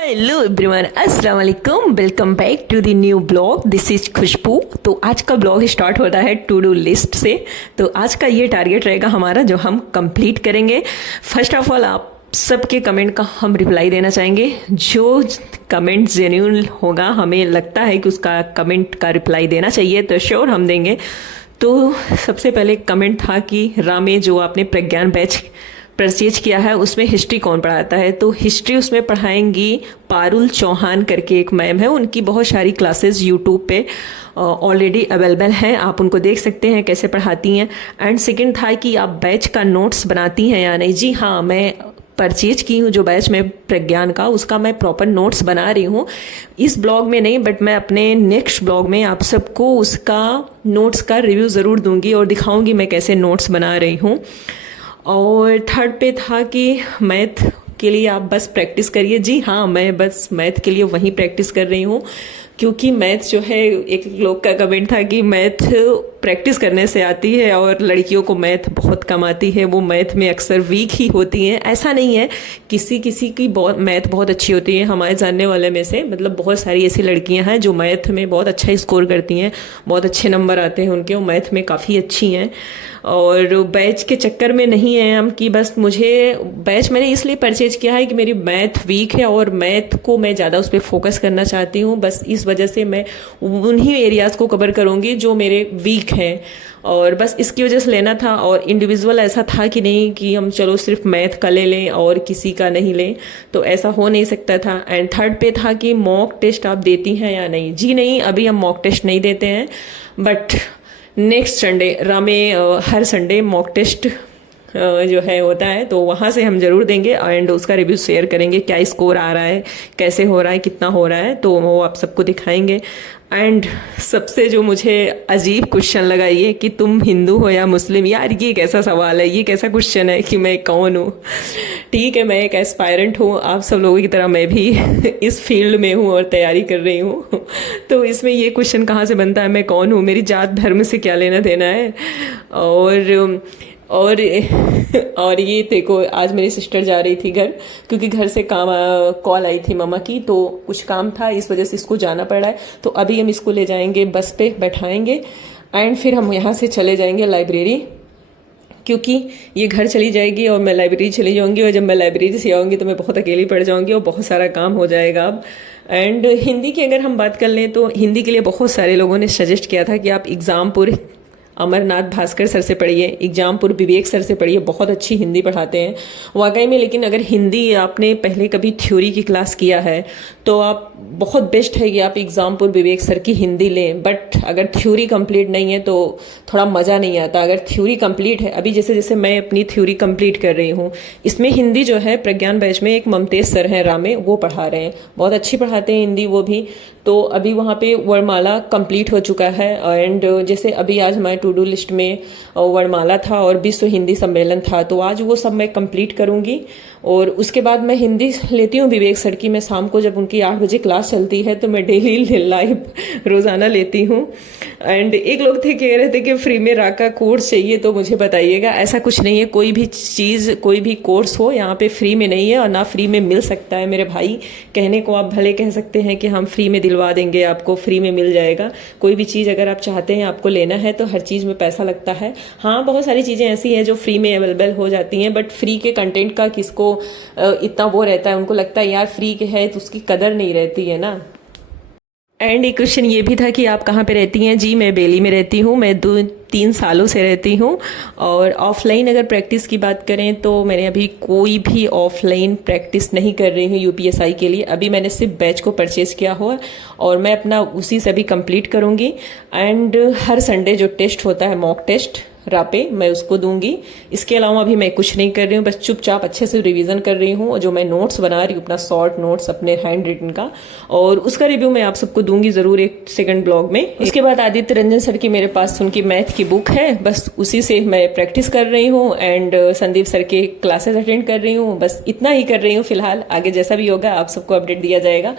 Hello everyone, अस्सलाम वालेकुम। Welcome back to the new blog. This is Khushbu. तो आज का ब्लॉग स्टार्ट होता है टू डू लिस्ट से। तो आज का ये टारगेट रहेगा हमारा जो हम कंप्लीट करेंगे। फर्स्ट ऑफ ऑल आप सबके कमेंट का हम रिप्लाई देना चाहेंगे। जो कमेंट जेन्युइन होगा, हमें लगता है कि उसका कमेंट का रिप्लाई देना चाहिए, तो श्योर हम देंगे। तो सबसे पहले कमेंट था कि रामे जो आपने प्रज्ञान बैच परचेज किया है उसमें हिस्ट्री कौन पढ़ाता है। तो हिस्ट्री उसमें पढ़ाएंगी पारुल चौहान करके एक मैम है। उनकी बहुत सारी क्लासेस यूट्यूब पे ऑलरेडी अवेलेबल हैं, आप उनको देख सकते हैं कैसे पढ़ाती हैं। एंड सेकंड था कि आप बैच का नोट्स बनाती हैं या नहीं। जी हाँ, मैं परचेज की हूँ जो बैच में प्रज्ञान का, उसका मैं प्रॉपर नोट्स बना रही हूँ। इस ब्लॉग में नहीं, बट मैं अपने नेक्स्ट ब्लॉग में आप सबको उसका नोट्स का रिव्यू ज़रूर दूंगी और दिखाऊंगी मैं कैसे नोट्स बना रही हूँ। और थर्ड पे था कि मैथ के लिए आप बस प्रैक्टिस करिए। जी हाँ, मैं बस मैथ के लिए वहीं प्रैक्टिस कर रही हूँ, क्योंकि मैथ जो है, एक लोग का कमेंट था कि मैथ प्रैक्टिस करने से आती है और लड़कियों को मैथ बहुत कम आती है, वो मैथ में अक्सर वीक ही होती हैं। ऐसा नहीं है, किसी किसी की मैथ बहुत अच्छी होती है। हमारे जानने वाले में से मतलब बहुत सारी ऐसी लड़कियां हैं जो मैथ में बहुत अच्छा स्कोर करती हैं, बहुत अच्छे नंबर आते हैं उनके, वो मैथ में काफ़ी अच्छी हैं। और बैच के चक्कर में नहीं है हम कि बस मुझे बैच मैंने इसलिए परचेज किया है कि मेरी मैथ वीक है और मैथ को मैं ज़्यादा उस पर फोकस करना चाहती हूँ। बस इस वजह से मैं उन्हीं एरियाज़ को कवर करूँगी जो मेरे वीक हैं, और बस इसकी वजह से लेना था। और इंडिविजुअल ऐसा था कि नहीं कि हम चलो सिर्फ मैथ का ले लें और किसी का नहीं लें, तो ऐसा हो नहीं सकता था। एंड थर्ड पे था कि मॉक टेस्ट आप देती हैं या नहीं। जी नहीं, अभी हम मॉक टेस्ट नहीं देते हैं, बट नेक्स्ट संडे रामे हर संडे मॉक टेस्ट जो है होता है, तो वहाँ से हम जरूर देंगे एंड उसका रिव्यू शेयर करेंगे, क्या स्कोर आ रहा है, कैसे हो रहा है, कितना हो रहा है, तो वो आप सबको दिखाएंगे। एंड सबसे जो मुझे अजीब क्वेश्चन लगा ये कि तुम हिंदू हो या मुस्लिम। यार ये कैसा सवाल है, ये कैसा क्वेश्चन है कि मैं कौन हूँ। ठीक है, मैं एक एस्पायरेंट हूँ, आप सब लोगों की तरह मैं भी इस फील्ड में हूँ और तैयारी कर रही हूँ। तो इसमें ये क्वेश्चन कहाँ से बनता है, मैं कौन हूँ, मेरी जात धर्म से क्या लेना देना है। और और ये देखो, आज मेरी सिस्टर जा रही थी घर, क्योंकि घर से कॉल आई थी मामा की, तो कुछ काम था, इस वजह से इसको जाना पड़ रहा है। तो अभी हम इसको ले जाएंगे, बस पे बैठाएंगे एंड फिर हम यहाँ से चले जाएंगे लाइब्रेरी, क्योंकि ये घर चली जाएगी और मैं लाइब्रेरी चली जाऊंगी। और जब मैं लाइब्रेरी से आऊँगी तो मैं बहुत अकेली पड़ जाऊंगी और बहुत सारा काम हो जाएगा अब। एंड हिंदी की अगर हम बात कर लें तो हिंदी के लिए बहुत सारे लोगों ने सजेस्ट किया था कि आप एग्जामपुर अमरनाथ भास्कर सर से पढ़िए, एग्जामपुर विवेक सर से पढ़िए, बहुत अच्छी हिंदी पढ़ाते हैं वाकई में। लेकिन अगर हिंदी आपने पहले कभी थ्योरी की क्लास किया है तो आप बहुत बेस्ट है कि आप एग्जामपुर विवेक सर की हिंदी लें। बट अगर थ्योरी कंप्लीट नहीं है तो थोड़ा मज़ा नहीं आता। अगर थ्योरी कंप्लीट है, अभी जैसे जैसे मैं अपनी थ्योरी कंप्लीट कर रही हूँ, इसमें हिंदी जो है प्रज्ञान बैच में एक ममतेज सर हैं रामे, वो पढ़ा रहे हैं, बहुत अच्छी पढ़ाते हैं हिंदी वो भी। तो अभी वहाँ पे वर्णमाला कंप्लीट हो चुका है। एंड जैसे अभी आज हमारे टू डू लिस्ट में वर्णमाला था और विश्व हिंदी सम्मेलन था, तो आज वो सब मैं कंप्लीट करूँगी। और उसके बाद मैं हिंदी लेती हूँ विवेक सर की। मैं शाम को जब उनकी 8 बजे क्लास चलती है तो मैं डेली लाइव रोज़ाना लेती हूँ। एंड एक लोग थे कह रहे थे कि फ्री में राका कोर्स चाहिए, तो मुझे बताइएगा। ऐसा कुछ नहीं है, कोई भी चीज़, कोई भी कोर्स हो यहाँ पे फ्री में नहीं है और ना फ्री में मिल सकता है मेरे भाई। कहने को आप भले कह सकते हैं कि हम फ्री में दिलवा देंगे, आपको फ्री में मिल जाएगा। कोई भी चीज़ अगर आप चाहते हैं आपको लेना है तो हर चीज़ में पैसा लगता है। हाँ, बहुत सारी चीज़ें ऐसी हैं जो फ्री में अवेलेबल हो जाती हैं, बट फ्री के कंटेंट का किसको इतना वो रहता है, उनको लगता है यार फ्री के है तो उसकी कदर नहीं रहती है ना। एंड एक क्वेश्चन ये भी था कि आप कहाँ पे रहती हैं। जी मैं बेली में रहती हूँ, मैं 2-3 सालों से रहती हूँ। और ऑफलाइन अगर प्रैक्टिस की बात करें तो मैंने अभी कोई भी ऑफलाइन प्रैक्टिस नहीं कर रही हूँ यूपीएसआई के लिए। अभी मैंने सिर्फ बैच को परचेज किया हुआ और मैं अपना उसी से अभी कंप्लीट करूँगी। एंड हर संडे जो टेस्ट होता है मॉक टेस्ट रापे, मैं उसको दूंगी। इसके अलावा अभी मैं कुछ नहीं कर रही हूँ, बस चुपचाप अच्छे से रिवीजन कर रही हूँ। और जो मैं नोट्स बना रही हूँ अपना शॉर्ट नोट्स अपने हैंड रिटन का, और उसका रिव्यू मैं आप सबको दूंगी जरूर एक सेकंड ब्लॉग में। उसके बाद आदित्य रंजन सर की मेरे पास उनकी मैथ की बुक है, बस उसी से मैं प्रैक्टिस कर रही हूँ। एंड संदीप सर के क्लासेस अटेंड कर रही हूँ, बस इतना ही कर रही हूँ फिलहाल। आगे जैसा भी होगा आप सबको अपडेट दिया जाएगा।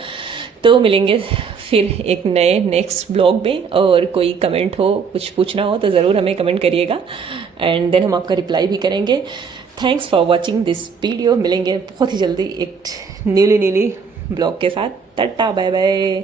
तो मिलेंगे फिर एक नए नेक्स्ट ब्लॉग में। और कोई कमेंट हो, कुछ पूछना हो तो ज़रूर हमें कमेंट करिएगा एंड देन हम आपका रिप्लाई भी करेंगे। Thanks for watching this video. मिलेंगे बहुत ही जल्दी एक न्यूली ब्लॉग के साथ। Tata bye bye.